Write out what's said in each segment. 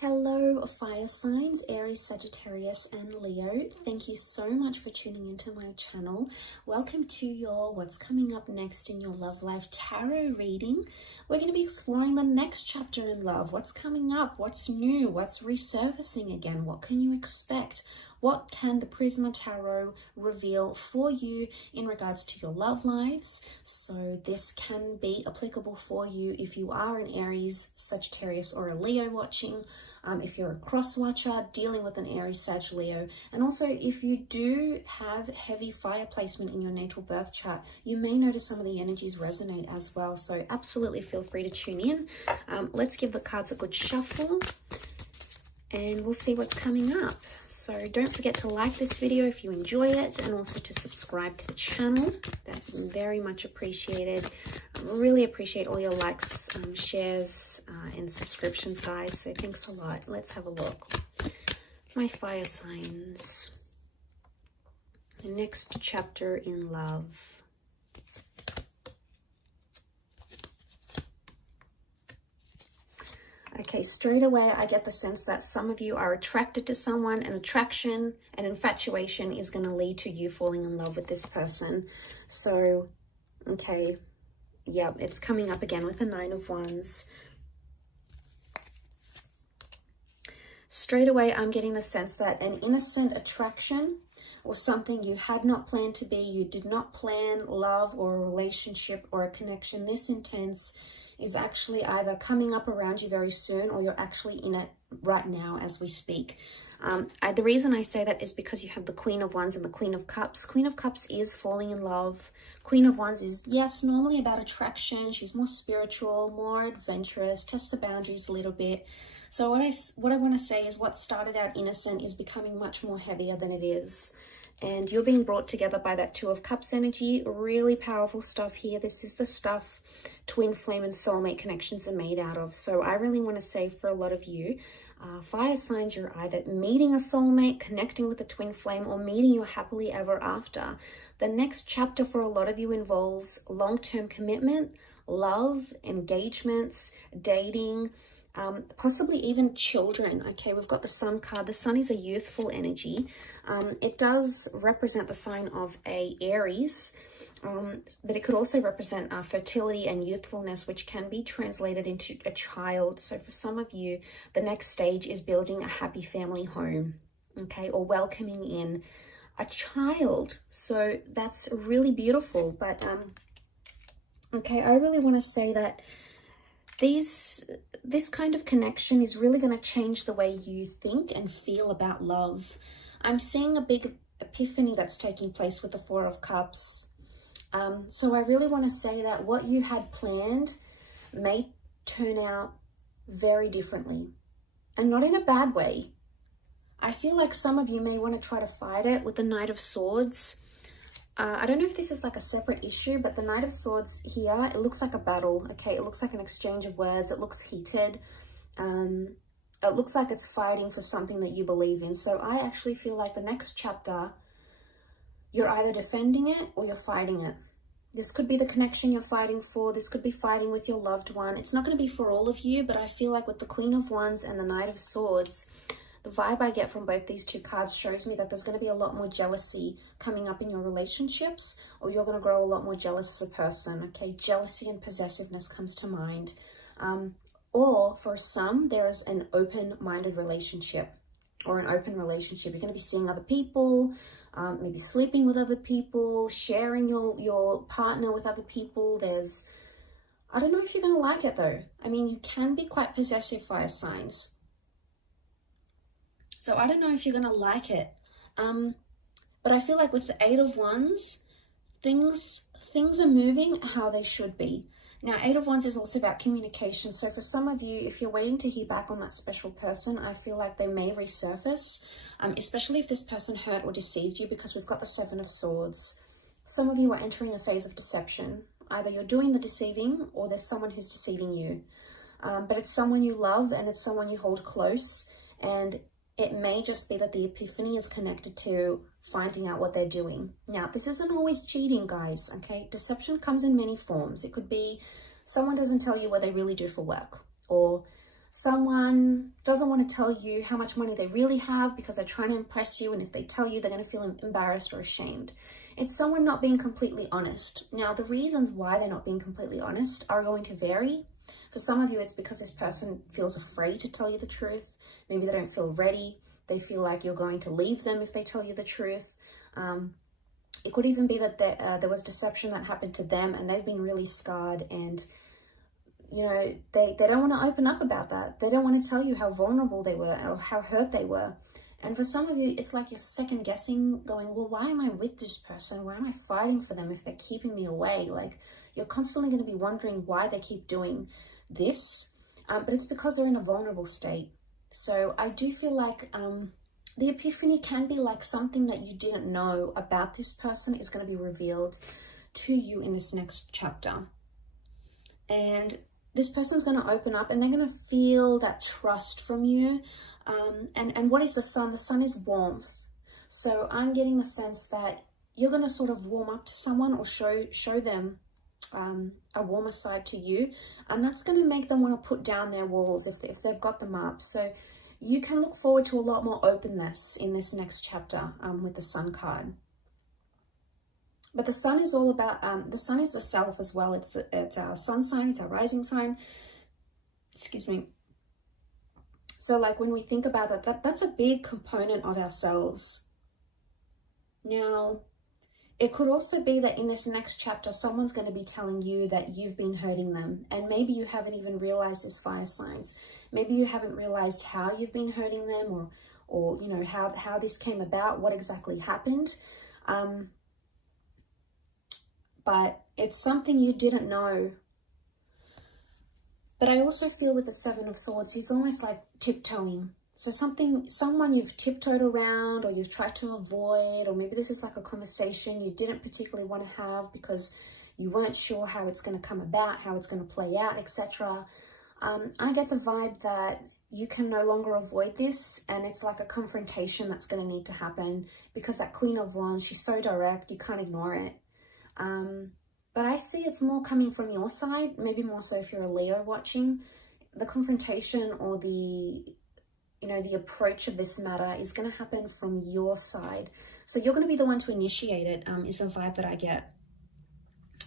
Hello, fire signs, Aries, Sagittarius, and Leo. Thank you so much for tuning into my channel. Welcome to your What's Coming Up Next in Your Love Life Tarot reading. We're going to be exploring the next chapter in love. What's coming up? What's new? What's resurfacing again? What can you expect? What can the Prisma Tarot reveal for you in regards to your love lives? So this can be applicable for you if you are an Aries, Sagittarius, or a Leo watching, if you're a cross watcher dealing with an Aries, Sag, Leo, and also if you do have heavy fire placement in your natal birth chart, you may notice some of the energies resonate as well. So absolutely feel free to tune in. Let's give the cards a good shuffle and we'll see what's coming up. So don't forget to like this video if you enjoy it, and also to subscribe to the channel. That's very much appreciated. I really appreciate all your likes, shares, and subscriptions, guys. So thanks a lot. Let's have a look. My fire signs. The next chapter in love. Okay, straight away I get the sense that some of you are attracted to someone, and attraction and infatuation is going to lead to you falling in love with this person. So, okay, yeah, it's coming up again with the Nine of Wands. Straight away I'm getting the sense that an innocent attraction or something you had not planned to be, you did not plan love or a relationship or a connection this intense, is actually either coming up around you very soon, or you're actually in it right now as we speak. The reason I say that is because you have the Queen of Wands and the Queen of Cups. Queen of Cups is falling in love. Queen of Wands is, yes, normally about attraction. She's more spiritual, more adventurous, test the boundaries a little bit. So what I want to say is what started out innocent is becoming much more heavier than it is. And you're being brought together by that Two of Cups energy. Really powerful stuff here. This is the stuff twin flame and soulmate connections are made out of. So I really want to say for a lot of you, fire signs, you're either meeting a soulmate, connecting with a twin flame, or meeting your happily ever after. The next chapter for a lot of you involves long-term commitment, love, engagements, dating, possibly even children. Okay, we've got the Sun card. The Sun is a youthful energy. It does represent the sign of a Aries, but it could also represent fertility and youthfulness, which can be translated into a child. So for some of you, the next stage is building a happy family home, okay, or welcoming in a child. So that's really beautiful. But okay, I really want to say that this kind of connection is really going to change the way you think and feel about love. I'm seeing a big epiphany that's taking place with the Four of Cups. So I really want to say that what you had planned may turn out very differently, and not in a bad way. I feel like some of you may want to try to fight it with the Knight of Swords. I don't know if this is like a separate issue, but the Knight of Swords here, it looks like a battle, okay? It looks like an exchange of words. It looks heated. It looks like it's fighting for something that you believe in. So I actually feel like the next chapter, you're either defending it or you're fighting it. This could be the connection you're fighting for. This could be fighting with your loved one. It's not going to be for all of you, but I feel like with the Queen of Wands and the Knight of Swords, the vibe I get from both these two cards shows me that there's going to be a lot more jealousy coming up in your relationships, or you're going to grow a lot more jealous as a person, okay? Jealousy and possessiveness comes to mind. Or for some, there is an open-minded relationship or an open relationship. You're going to be seeing other people, maybe sleeping with other people, sharing your partner with other people. I don't know if you're going to like it though. I mean, you can be quite possessive, fire signs. So I don't know if you're going to like it. But I feel like with the Eight of Wands, things are moving how they should be. Now, Eight of Wands is also about communication. So for some of you, if you're waiting to hear back on that special person, I feel like they may resurface, especially if this person hurt or deceived you, because we've got the Seven of Swords. Some of you are entering a phase of deception. Either you're doing the deceiving or there's someone who's deceiving you. But it's someone you love and it's someone you hold close. And it may just be that the epiphany is connected to finding out what they're doing. Now, this isn't always cheating, guys, okay? Deception comes in many forms. It could be someone doesn't tell you what they really do for work, or Someone doesn't want to tell you how much money they really have because they're trying to impress you, and if they tell you, they're going to feel embarrassed or ashamed. It's someone not being completely honest. Now, the reasons why they're not being completely honest are going to vary. For some of you, it's because this person feels afraid to tell you the truth. Maybe they don't feel ready. They feel like you're going to leave them if they tell you the truth. It could even be that there was deception that happened to them and they've been really scarred, and you know, they don't want to open up about that. They don't want to tell you how vulnerable they were or how hurt they were. And for some of you, it's like you're second guessing, going, well, why am I with this person? Why am I fighting for them if they're keeping me away? Like, you're constantly going to be wondering why they keep doing this. But it's because they're in a vulnerable state. So I do feel like the epiphany can be like something that you didn't know about this person is going to be revealed to you in this next chapter. And this person's going to open up and they're going to feel that trust from you. And what is the sun? The sun is warmth. So I'm getting the sense that you're going to sort of warm up to someone or show them a warmer side to you. And that's going to make them want to put down their walls if they've got them up. So you can look forward to a lot more openness in this next chapter with the sun card. But the sun is all about, the sun is the self as well. It's our sun sign, it's our rising sign. Excuse me. So like when we think about that's a big component of ourselves. Now, it could also be that in this next chapter, someone's going to be telling you that you've been hurting them. And maybe you haven't even realized this, fire signs. Maybe you haven't realized how you've been hurting them or you know, how this came about, what exactly happened. But it's something you didn't know. But I also feel with the Seven of Swords, he's almost like tiptoeing. So someone you've tiptoed around or you've tried to avoid, or maybe this is like a conversation you didn't particularly want to have because you weren't sure how it's going to come about, how it's going to play out, etc. I get the vibe that you can no longer avoid this, and it's like a confrontation that's going to need to happen because that Queen of Wands, she's so direct, you can't ignore it. But I see it's more coming from your side, maybe more so if you're a Leo watching. The confrontation or the approach of this matter is going to happen from your side. So you're going to be the one to initiate it, is the vibe that I get.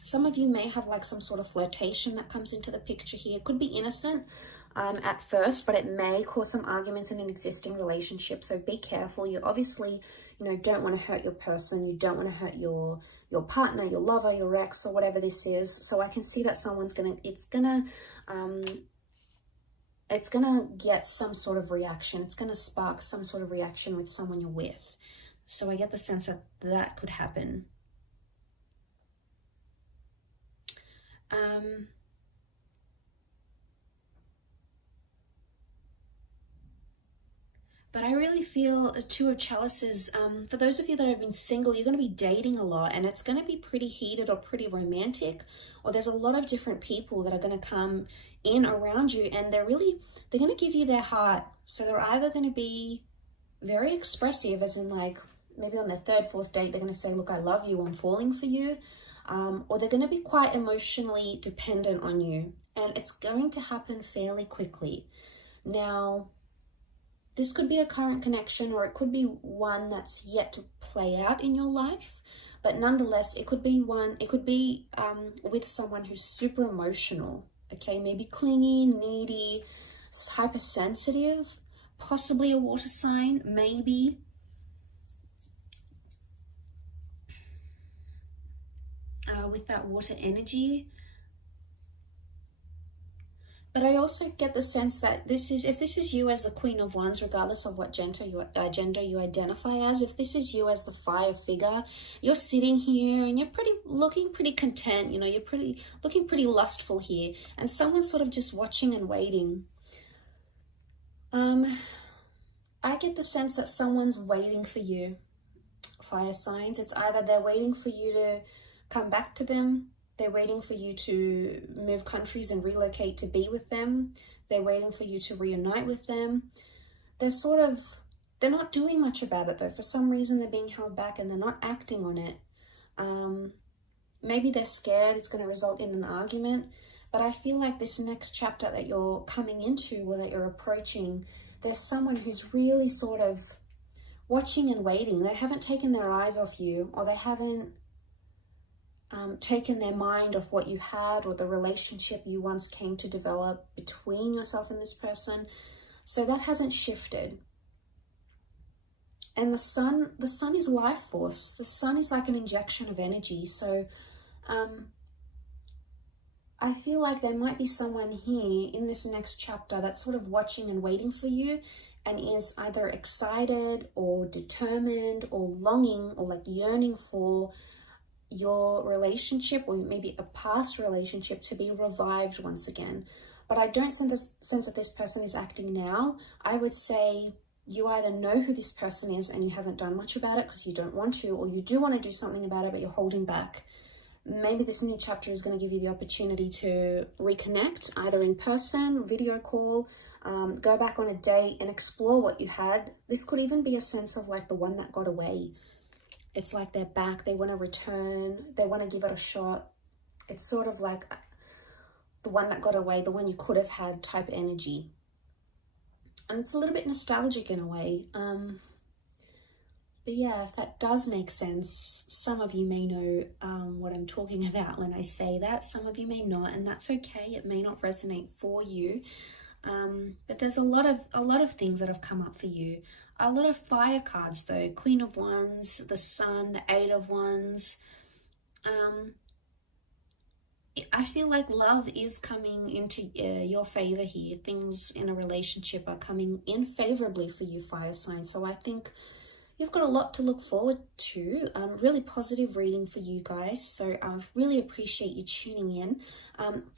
Some of you may have like some sort of flirtation that comes into the picture here. It could be innocent at first, but it may cause some arguments in an existing relationship. So be careful. You obviously, don't want to hurt your person. You don't want to hurt your partner, your lover, your ex, or whatever this is. So I can see that someone's it's gonna get some sort of reaction. It's gonna spark some sort of reaction with someone you're with. So I get the sense that that could happen. But I really feel a Two of Chalices, for those of you that have been single, you're going to be dating a lot, and it's going to be pretty heated or pretty romantic, or there's a lot of different people that are going to come in around you, and they're going to give you their heart. So they're either going to be very expressive, as in like maybe on their third, fourth date, they're going to say, look, I love you, I'm falling for you. Or they're going to be quite emotionally dependent on you, and it's going to happen fairly quickly. Now, this could be a current connection, or it could be one that's yet to play out in your life. But nonetheless, it could be with someone who's super emotional, okay? Maybe clingy, needy, hypersensitive, possibly a water sign, maybe. With that water energy. But I also get the sense that if this is you as the Queen of Wands, regardless of what gender you identify as, if this is you as the fire figure, you're sitting here and you're looking pretty content, you're looking pretty lustful here, and someone's sort of just watching and waiting. I get the sense that someone's waiting for you, fire signs. It's either they're waiting for you to come back to them, they're waiting for you to move countries and relocate to be with them, they're waiting for you to reunite with them. They're not doing much about it though. For some reason they're being held back and they're not acting on it. Maybe they're scared it's going to result in an argument. But I feel like this next chapter that you're coming into, or that you're approaching, there's someone who's really sort of watching and waiting. They haven't taken their eyes off you, or they haven't taken their mind off what you had, or the relationship you once came to develop between yourself and this person. So that hasn't shifted. And the sun is life force. The sun is like an injection of energy. So I feel like there might be someone here in this next chapter that's sort of watching and waiting for you, and is either excited or determined or longing or like yearning for your relationship, or maybe a past relationship, to be revived once again. But I don't sense that this person is acting now. I would say you either know who this person is and you haven't done much about it because you don't want to, or you do want to do something about it but you're holding back. Maybe this new chapter is going to give you the opportunity to reconnect, either in person, video call, go back on a date and explore what you had. This could even be a sense of like the one that got away. It's like they're back, they want to return, they want to give it a shot. It's sort of like the one that got away, the one you could have had type energy. And it's a little bit nostalgic in a way. But yeah, if that does make sense, some of you may know what I'm talking about when I say that. Some of you may not, and that's okay. It may not resonate for you. But there's a lot of things that have come up for you. A lot of fire cards though. Queen of Wands, the Sun, the Eight of Wands. I feel like love is coming into your favor here. Things in a relationship are coming in favorably for you, fire sign. So I think you've got a lot to look forward to. Really positive reading for you guys. So I really appreciate you tuning in.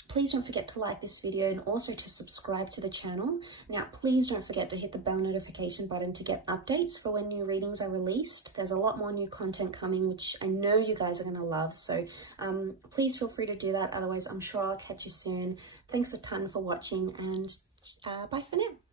Please don't forget to like this video and also to subscribe to the channel. Now, please don't forget to hit the bell notification button to get updates for when new readings are released. There's a lot more new content coming, which I know you guys are going to love. So please feel free to do that. Otherwise, I'm sure I'll catch you soon. Thanks a ton for watching, and bye for now.